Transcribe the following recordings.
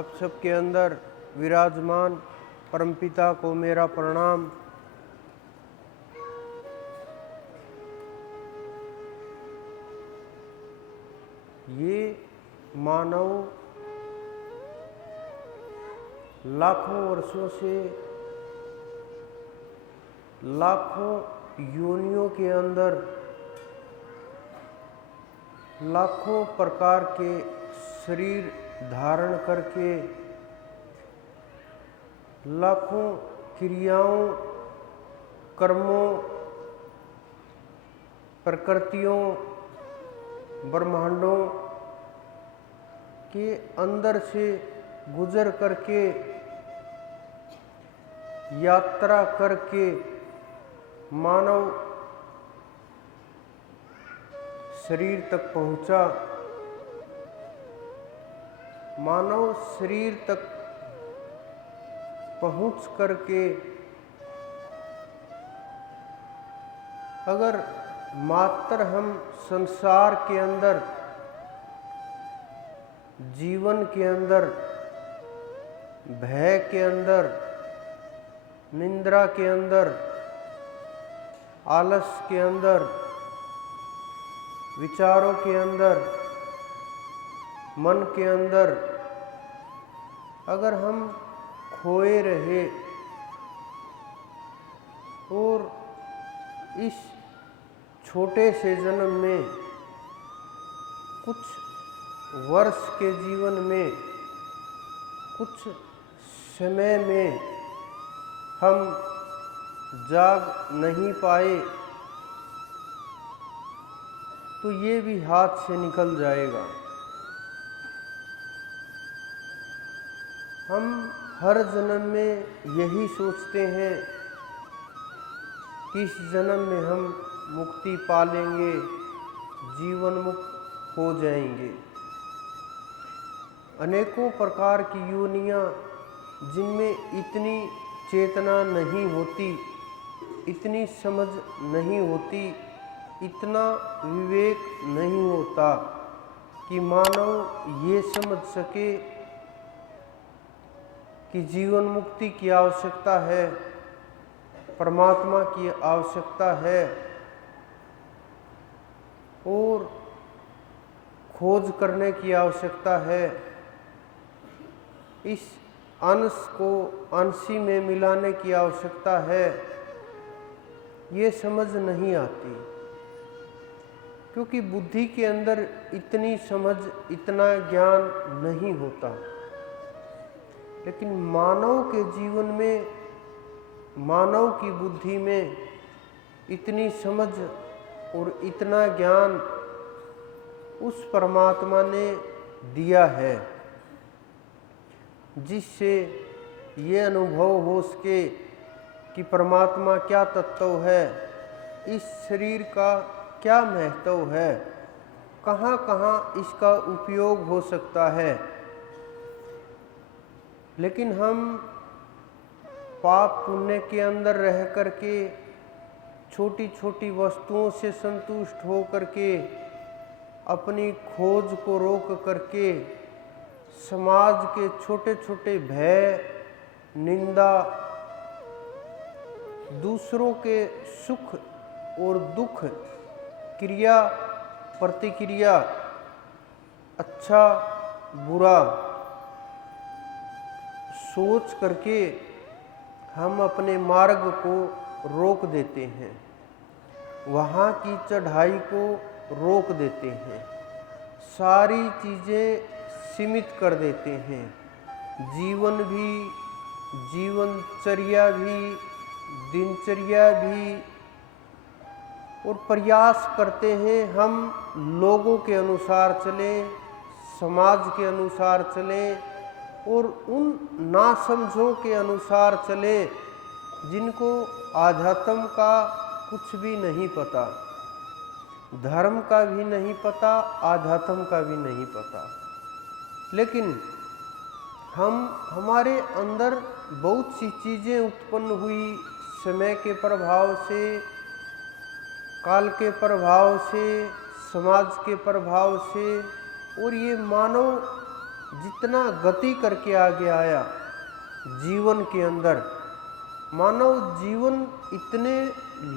आप सबके अंदर विराजमान परमपिता को मेरा प्रणाम। ये मानव लाखों वर्षों से लाखों योनियों के अंदर लाखों प्रकार के शरीर धारण करके लाखों क्रियाओं, कर्मों, प्रकृतियों, ब्रह्मांडों के अंदर से गुजर करके यात्रा करके मानव शरीर तक पहुंचा। मानव शरीर तक पहुंच करके अगर मात्र हम संसार के अंदर, जीवन के अंदर, भय के अंदर, निंद्रा के अंदर, आलस के अंदर, विचारों के अंदर, मन के अंदर अगर हम खोए रहे और इस छोटे से जन्म में, कुछ वर्ष के जीवन में, कुछ समय में हम जाग नहीं पाए तो ये भी हाथ से निकल जाएगा। हम हर जन्म में यही सोचते हैं कि इस जन्म में हम मुक्ति पा लेंगे, जीवन मुक्त हो जाएंगे। अनेकों प्रकार की योनियां जिनमें इतनी चेतना नहीं होती, इतनी समझ नहीं होती, इतना विवेक नहीं होता कि मानव ये समझ सके कि जीवन मुक्ति की आवश्यकता है, परमात्मा की आवश्यकता है और खोज करने की आवश्यकता है। इस अंश को अंशी में मिलाने की आवश्यकता है। ये समझ नहीं आती क्योंकि बुद्धि के अंदर इतनी समझ, इतना ज्ञान नहीं होता। लेकिन मानव के जीवन में, मानव की बुद्धि में इतनी समझ और इतना ज्ञान उस परमात्मा ने दिया है जिससे ये अनुभव हो सके कि परमात्मा क्या तत्व है, इस शरीर का क्या महत्व है, कहाँ कहाँ इसका उपयोग हो सकता है। लेकिन हम पाप पुण्य के अंदर रह करके, छोटी छोटी वस्तुओं से संतुष्ट हो करके, अपनी खोज को रोक करके, समाज के छोटे छोटे भय, निंदा, दूसरों के सुख और दुख, क्रिया प्रतिक्रिया, अच्छा बुरा सोच करके हम अपने मार्ग को रोक देते हैं, वहाँ की चढ़ाई को रोक देते हैं, सारी चीज़ें सीमित कर देते हैं, जीवन भी, जीवनचर्या भी, दिनचर्या भी, और प्रयास करते हैं हम लोगों के अनुसार चलें, समाज के अनुसार चलें और उन नासमझों के अनुसार चलें जिनको आध्यात्म का कुछ भी नहीं पता, धर्म का भी नहीं पता, आध्यात्म का भी नहीं पता। लेकिन हमारे अंदर बहुत सी चीज़ें उत्पन्न हुई समय के प्रभाव से, काल के प्रभाव से, समाज के प्रभाव से, और ये मानव जितना गति करके आगे आया जीवन के अंदर, मानव जीवन इतने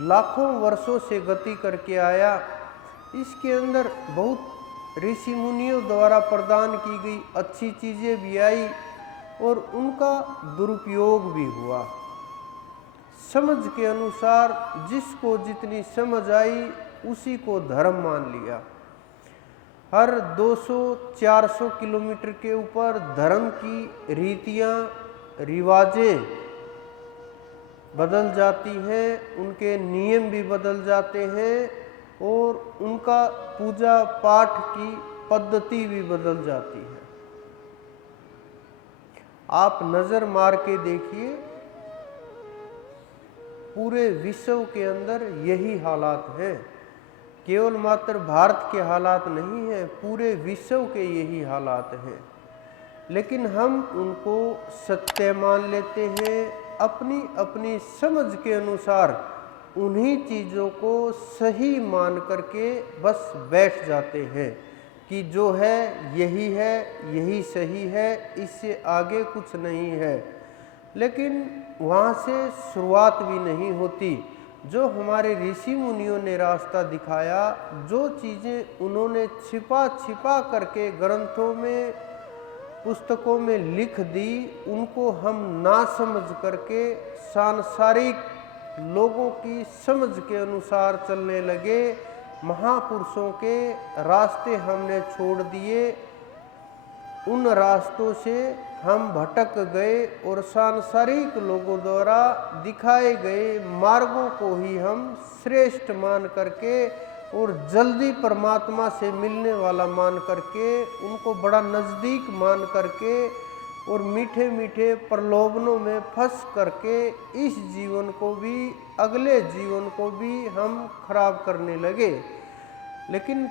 लाखों वर्षों से गति करके आया, इसके अंदर बहुत ऋषि मुनियों द्वारा प्रदान की गई अच्छी चीज़ें भी आई और उनका दुरुपयोग भी हुआ। समझ के अनुसार जिसको जितनी समझ आई उसी को धर्म मान लिया। हर 200-400 किलोमीटर के ऊपर धर्म की रीतियाँ रिवाजें बदल जाती हैं, उनके नियम भी बदल जाते हैं और उनका पूजा पाठ की पद्धति भी बदल जाती है। आप नज़र मार के देखिए, पूरे विश्व के अंदर यही हालात हैं। केवल मात्र भारत के हालात नहीं हैं, पूरे विश्व के यही हालात हैं। लेकिन हम उनको सत्य मान लेते हैं, अपनी अपनी समझ के अनुसार उन्हीं चीज़ों को सही मान करके बस बैठ जाते हैं कि जो है, यही सही है, इससे आगे कुछ नहीं है। लेकिन वहाँ से शुरुआत भी नहीं होती। जो हमारे ऋषि मुनियों ने रास्ता दिखाया, जो चीज़ें उन्होंने छिपा छिपा करके ग्रंथों में, पुस्तकों में लिख दी, उनको हम ना समझ करके सांसारिक लोगों की समझ के अनुसार चलने लगे। महापुरुषों के रास्ते हमने छोड़ दिए, उन रास्तों से हम भटक गए और सांसारिक लोगों द्वारा दिखाए गए मार्गों को ही हम श्रेष्ठ मान करके और जल्दी परमात्मा से मिलने वाला मान करके, उनको बड़ा नज़दीक मान करके और मीठे मीठे प्रलोभनों में फंस करके इस जीवन को भी, अगले जीवन को भी हम खराब करने लगे। लेकिन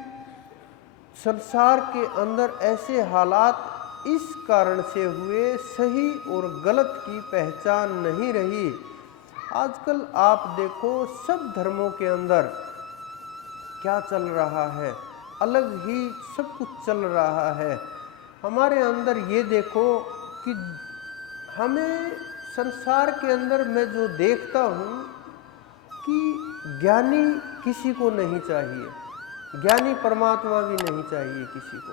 संसार के अंदर ऐसे हालात इस कारण से हुए, सही और गलत की पहचान नहीं रही। आजकल आप देखो, सब धर्मों के अंदर क्या चल रहा है, अलग ही सब कुछ चल रहा है। हमारे अंदर ये देखो कि हमें संसार के अंदर मैं जो देखता हूँ कि ज्ञानी किसी को नहीं चाहिए, ज्ञानी परमात्मा भी नहीं चाहिए किसी को,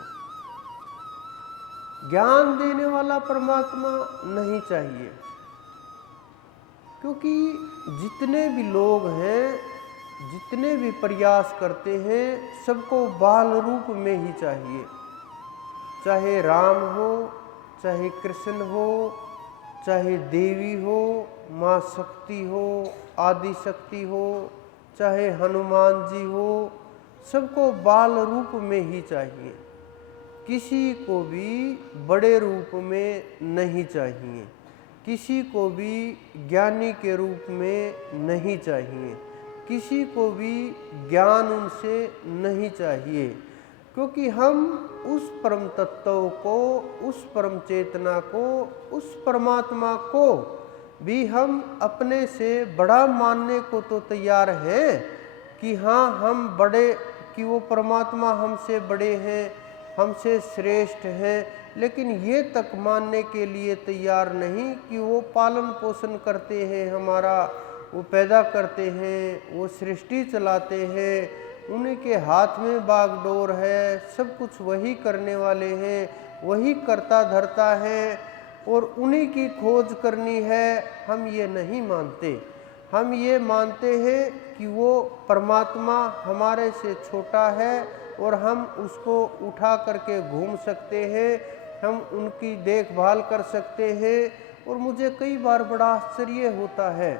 ज्ञान देने वाला परमात्मा नहीं चाहिए। क्योंकि जितने भी लोग हैं, जितने भी प्रयास करते हैं, सबको बाल रूप में ही चाहिए। चाहे राम हो, चाहे कृष्ण हो, चाहे देवी हो, माँ शक्ति हो, आदि शक्ति हो, चाहे हनुमान जी हो, सबको बाल रूप में ही चाहिए। किसी को भी बड़े रूप में नहीं चाहिए, किसी को भी ज्ञानी के रूप में नहीं चाहिए, किसी को भी ज्ञान उनसे नहीं चाहिए। क्योंकि हम उस परम तत्व को, उस परम चेतना को, उस परमात्मा को भी हम अपने से बड़ा मानने को तो तैयार हैं कि हाँ, हम बड़े, कि वो परमात्मा हमसे बड़े हैं, हमसे श्रेष्ठ हैं, लेकिन ये तक मानने के लिए तैयार नहीं कि वो पालन पोषण करते हैं हमारा, वो पैदा करते हैं, वो सृष्टि चलाते हैं, उन्हीं के हाथ में बागडोर है, सब कुछ वही करने वाले हैं, वही करता धरता है और उन्हीं की खोज करनी है। हम ये नहीं मानते, हम ये मानते हैं कि वो परमात्मा हमारे से छोटा है और हम उसको उठा करके घूम सकते हैं, हम उनकी देखभाल कर सकते हैं। और मुझे कई बार बड़ा आश्चर्य होता है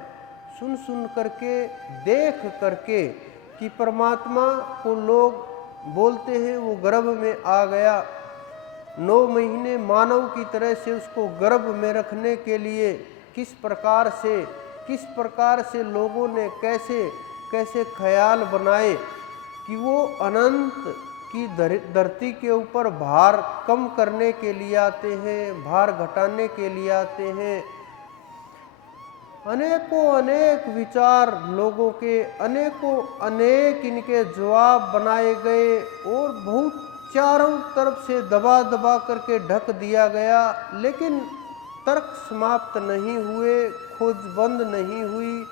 सुन सुन करके, देख करके कि परमात्मा को लोग बोलते हैं वो गर्भ में आ गया, 9 महीने मानव की तरह से उसको गर्भ में रखने के लिए किस प्रकार से लोगों ने कैसे कैसे ख्याल बनाए कि वो अनंत की धरती के ऊपर भार कम करने के लिए आते हैं, भार घटाने के लिए आते हैं। अनेकों अनेक विचार लोगों के, अनेकों अनेक इनके जवाब बनाए गए और बहुत चारों तरफ से दबा दबा करके ढक दिया गया, लेकिन तर्क समाप्त नहीं हुए, खोज बंद नहीं हुई,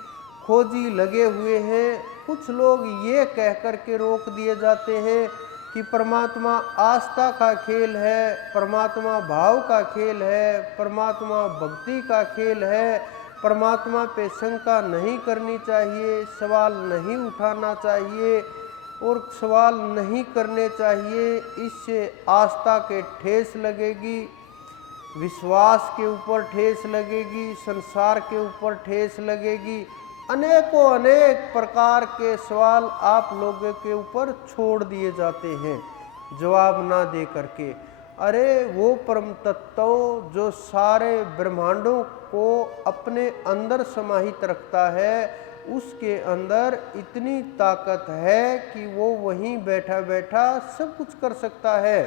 खोजी लगे हुए हैं। कुछ लोग ये कह कर के रोक दिए जाते हैं कि परमात्मा आस्था का खेल है, परमात्मा भाव का खेल है, परमात्मा भक्ति का खेल है, परमात्मा पे शंका नहीं करनी चाहिए, सवाल नहीं उठाना चाहिए और सवाल नहीं करने चाहिए। इससे आस्था के ठेस लगेगी, विश्वास के ऊपर ठेस लगेगी, संसार के ऊपर ठेस लगेगी। अनेकों अनेक प्रकार के सवाल आप लोगों के ऊपर छोड़ दिए जाते हैं जवाब ना दे करके। अरे वो परम तत्व जो सारे ब्रह्मांडों को अपने अंदर समाहित रखता है, उसके अंदर इतनी ताकत है कि वो वहीं बैठा बैठा सब कुछ कर सकता है।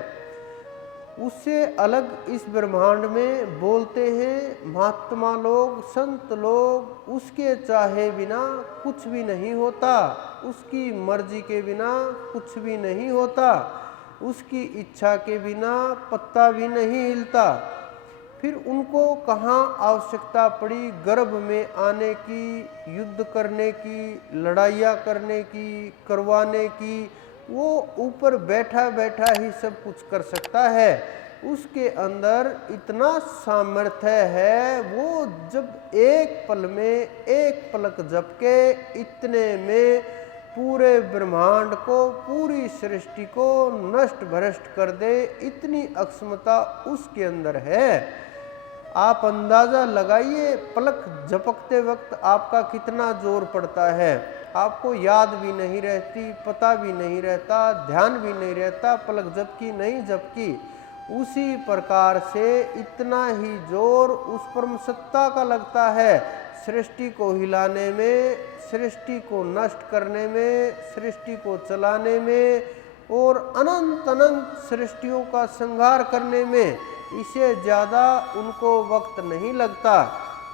उससे अलग इस ब्रह्मांड में बोलते हैं महात्मा लोग, संत लोग, उसके चाहे बिना कुछ भी नहीं होता, उसकी मर्जी के बिना कुछ भी नहीं होता, उसकी इच्छा के बिना पत्ता भी नहीं हिलता। फिर उनको कहाँ आवश्यकता पड़ी गर्भ में आने की, युद्ध करने की, लड़ाइयाँ करने की, करवाने की। वो ऊपर बैठा बैठा ही सब कुछ कर सकता है। उसके अंदर इतना सामर्थ्य है, वो जब एक पल में एक पलक झपके इतने में पूरे ब्रह्मांड को, पूरी सृष्टि को नष्ट भ्रष्ट कर दे, इतनी अक्षमता उसके अंदर है। आप अंदाज़ा लगाइए पलक झपकते वक्त आपका कितना जोर पड़ता है। आपको याद भी नहीं रहती, पता भी नहीं रहता, ध्यान भी नहीं रहता, पलक झपकी नहीं झपकी। उसी प्रकार से इतना ही जोर उस परम सत्ता का लगता है सृष्टि को हिलाने में, सृष्टि को नष्ट करने में, सृष्टि को चलाने में और अनंत अनंत सृष्टियों का संहार करने में। इससे ज़्यादा उनको वक्त नहीं लगता।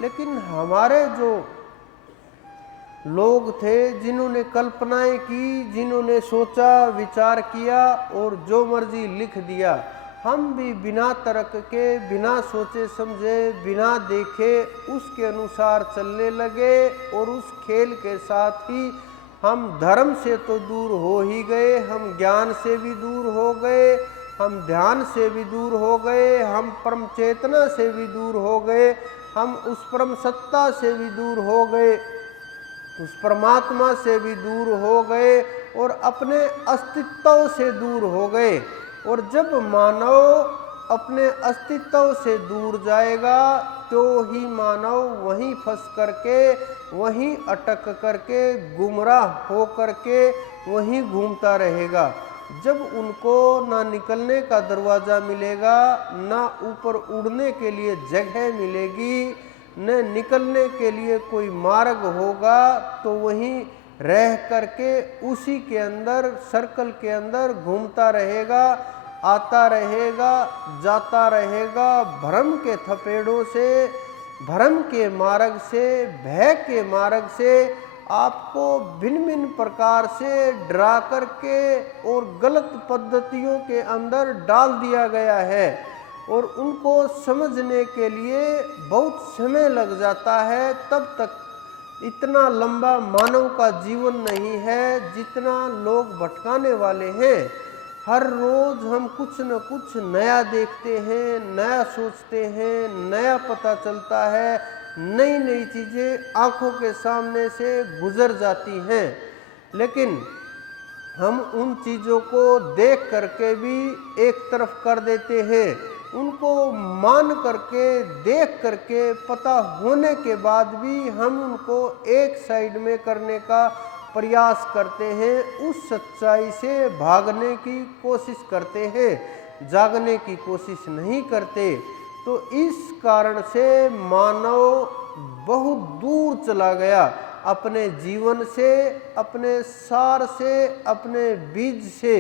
लेकिन हमारे जो लोग थे, जिन्होंने कल्पनाएं की, जिन्होंने सोचा विचार किया और जो मर्जी लिख दिया, हम भी बिना तर्क के, बिना सोचे समझे, बिना देखे उसके अनुसार चलने लगे और उस खेल के साथ ही हम धर्म से तो दूर हो ही गए, हम ज्ञान से भी दूर हो गए, हम ध्यान से भी दूर हो गए, हम परम चेतना से भी दूर हो गए, हम उस परम सत्ता से भी दूर हो गए, उस परमात्मा से भी दूर हो गए और अपने अस्तित्व से दूर हो गए। और जब मानव अपने अस्तित्व से दूर जाएगा तो ही मानव वहीं फंस करके, वहीं अटक करके, गुमराह हो करके वहीं घूमता रहेगा। जब उनको ना निकलने का दरवाज़ा मिलेगा, ना ऊपर उड़ने के लिए जगह मिलेगी, न निकलने के लिए कोई मार्ग होगा, तो वहीं रह करके उसी के अंदर, सर्कल के अंदर घूमता रहेगा, आता रहेगा, जाता रहेगा। भ्रम के थपेड़ों से, भ्रम के मार्ग से, भय के मार्ग से आपको भिन्न भिन्न प्रकार से डरा करके और गलत पद्धतियों के अंदर डाल दिया गया है और उनको समझने के लिए बहुत समय लग जाता है। तब तक इतना लंबा मानव का जीवन नहीं है जितना लोग भटकाने वाले हैं। हर रोज हम कुछ न कुछ नया देखते हैं, नया सोचते हैं, नया पता चलता है, नई नई चीज़ें आँखों के सामने से गुजर जाती हैं। लेकिन हम उन चीज़ों को देख करके भी एक तरफ कर देते हैं, उनको मान करके, देख करके, पता होने के बाद भी हम उनको एक साइड में करने का प्रयास करते हैं, उस सच्चाई से भागने की कोशिश करते हैं, जागने की कोशिश नहीं करते। तो इस कारण से मानव बहुत दूर चला गया अपने जीवन से, अपने सार से, अपने बीज से।